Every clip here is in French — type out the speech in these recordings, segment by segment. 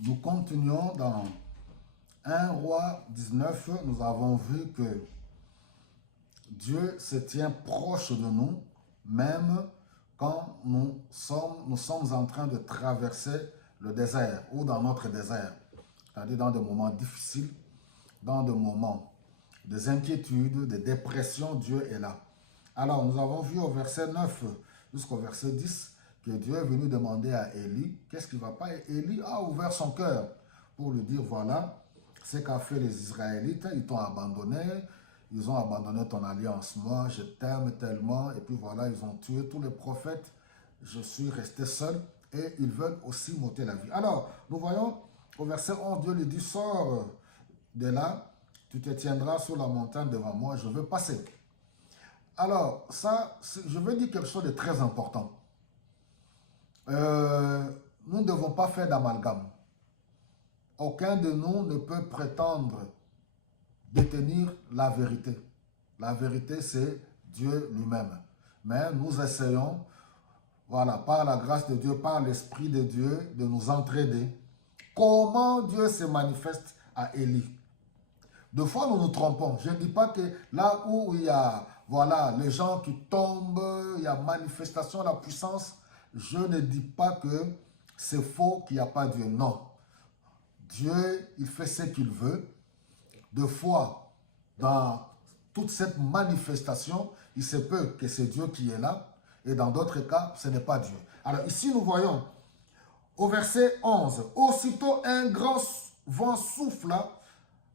Nous continuons dans 1 Roi 19. Nous avons vu que Dieu se tient proche de nous, même quand nous sommes en train de traverser le désert ou dans notre désert. C'est-à-dire dans des moments difficiles, dans des moments des inquiétudes, des dépressions, Dieu est là. Alors, nous avons vu au verset 9 jusqu'au verset 10 que Dieu est venu demander à Élie qu'est-ce qui ne va pas. Et Élie a ouvert son cœur pour lui dire, voilà, ce qu'a fait les Israélites, ils t'ont abandonné, ils ont abandonné ton alliance. Moi, je t'aime tellement, et puis voilà, ils ont tué tous les prophètes. Je suis resté seul, et ils veulent aussi m'ôter la vie. Alors, nous voyons, au verset 11, Dieu lui dit, sors de là, tu te tiendras sur la montagne devant moi, je veux passer. Alors, ça, je veux dire quelque chose de très important. Nous ne devons pas faire d'amalgame. Aucun de nous ne peut prétendre détenir la vérité. La vérité, c'est Dieu lui-même. Mais nous essayons, voilà, par la grâce de Dieu, par l'Esprit de Dieu, de nous entraider. Comment Dieu se manifeste à Élie. Deux fois, nous nous trompons. Je ne dis pas que là où il y a, voilà, les gens qui tombent, il y a manifestation de la puissance, je ne dis pas que c'est faux, qu'il n'y a pas Dieu. Non. Dieu, il fait ce qu'il veut. Deux fois, dans toute cette manifestation, il se peut que c'est Dieu qui est là. Et dans d'autres cas, ce n'est pas Dieu. Alors ici, nous voyons, au verset 11, « Aussitôt un grand vent souffla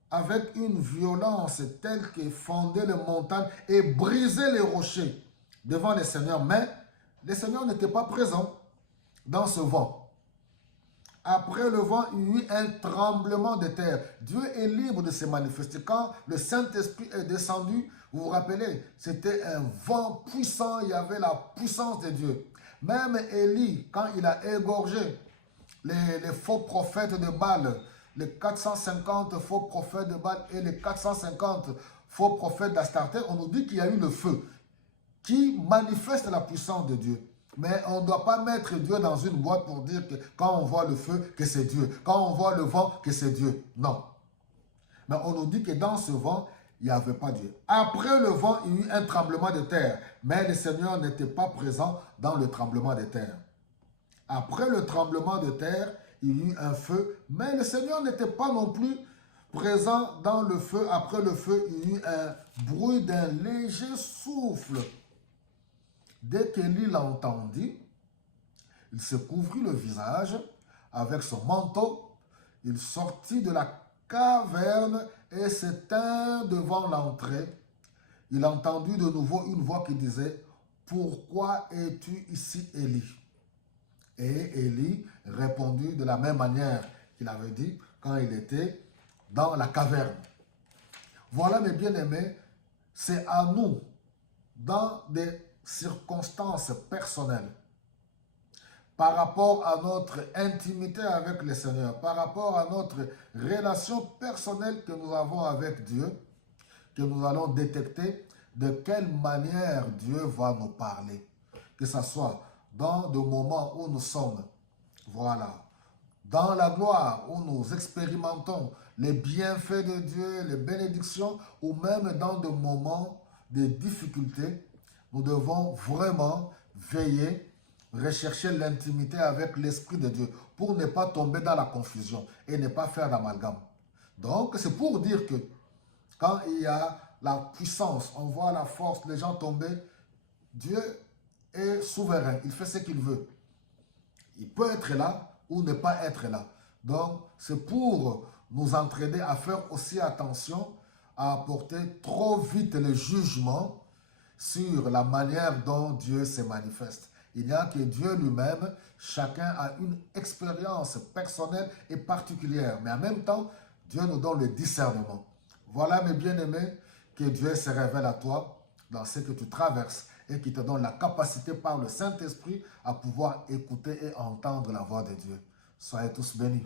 avec une violence telle que fondait les montagnes et brisait les rochers devant les seigneurs. » Mais les seigneurs n'étaient pas présents dans ce vent. Après le vent, il y eut un tremblement de terre. Dieu est libre de se manifester. Quand le Saint-Esprit est descendu, vous vous rappelez, c'était un vent puissant, il y avait la puissance de Dieu. Même Élie, quand il a égorgé les faux prophètes de Baal, les 450 faux prophètes de Baal et les 450 faux prophètes d'Astarté, on nous dit qu'il y a eu le feu qui manifeste la puissance de Dieu. Mais on ne doit pas mettre Dieu dans une boîte pour dire que quand on voit le feu, que c'est Dieu. Quand on voit le vent, que c'est Dieu. Non. Mais on nous dit que dans ce vent, il n'y avait pas Dieu. Après le vent, il y eut un tremblement de terre. Mais le Seigneur n'était pas présent dans le tremblement de terre. Après le tremblement de terre, il y eut un feu. Mais le Seigneur n'était pas non plus présent dans le feu. Après le feu, il y eut un bruit d'un léger souffle. Dès qu'Élie l'entendit, il se couvrit le visage avec son manteau. Il sortit de la caverne et se tint devant l'entrée. Il entendit de nouveau une voix qui disait, « Pourquoi es-tu ici, Élie ?» Et Élie répondit de la même manière qu'il avait dit quand il était dans la caverne. Voilà, mes bien-aimés, c'est à nous, dans des circonstances personnelles, par rapport à notre intimité avec le Seigneur, par rapport à notre relation personnelle que nous avons avec Dieu, que nous allons détecter de quelle manière Dieu va nous parler. Que ce soit dans des moments où nous sommes, voilà, dans la gloire, où nous expérimentons les bienfaits de Dieu, les bénédictions, ou même dans des moments de difficultés, nous devons vraiment veiller, rechercher l'intimité avec l'Esprit de Dieu pour ne pas tomber dans la confusion et ne pas faire d'amalgame. Donc, c'est pour dire que quand il y a la puissance, on voit la force, les gens tomber, Dieu est souverain, il fait ce qu'il veut. Il peut être là ou ne pas être là. Donc, c'est pour nous entraîner à faire aussi attention à apporter trop vite le jugement sur la manière dont Dieu se manifeste. Il n'y a que Dieu lui-même, chacun a une expérience personnelle et particulière, mais en même temps, Dieu nous donne le discernement. Voilà, mes bien-aimés, que Dieu se révèle à toi dans ce que tu traverses et qui te donne la capacité par le Saint-Esprit à pouvoir écouter et entendre la voix de Dieu. Soyez tous bénis.